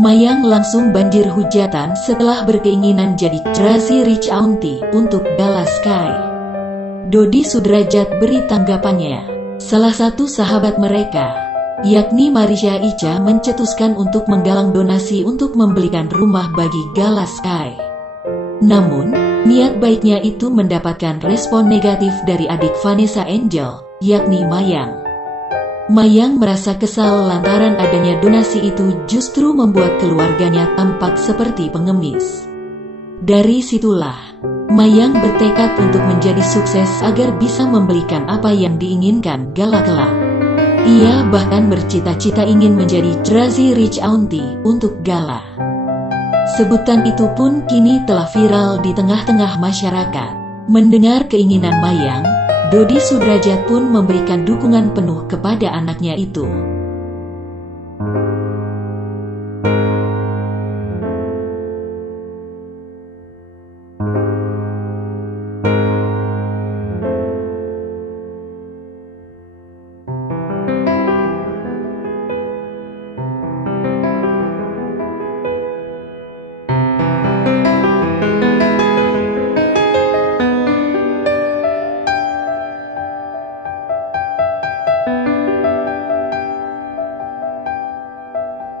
Mayang langsung banjir hujatan setelah berkeinginan jadi Crazy Rich Auntie untuk Gala Sky. Dodi Sudrajat beri tanggapannya. Salah satu sahabat mereka, yakni Marisha Ica, mencetuskan untuk menggalang donasi untuk membelikan rumah bagi Gala Sky. Namun, niat baiknya itu mendapatkan respon negatif dari adik Vanessa Angel, yakni Mayang. Mayang merasa kesal lantaran adanya donasi itu justru membuat keluarganya tampak seperti pengemis. Dari situlah, Mayang bertekad untuk menjadi sukses agar bisa membelikan apa yang diinginkan Gala kelak. Ia bahkan bercita-cita ingin menjadi Crazy Rich Auntie untuk Gala. Sebutan itu pun kini telah viral di tengah-tengah masyarakat. Mendengar keinginan Mayang, Dodi Sudrajat pun memberikan dukungan penuh kepada anaknya itu.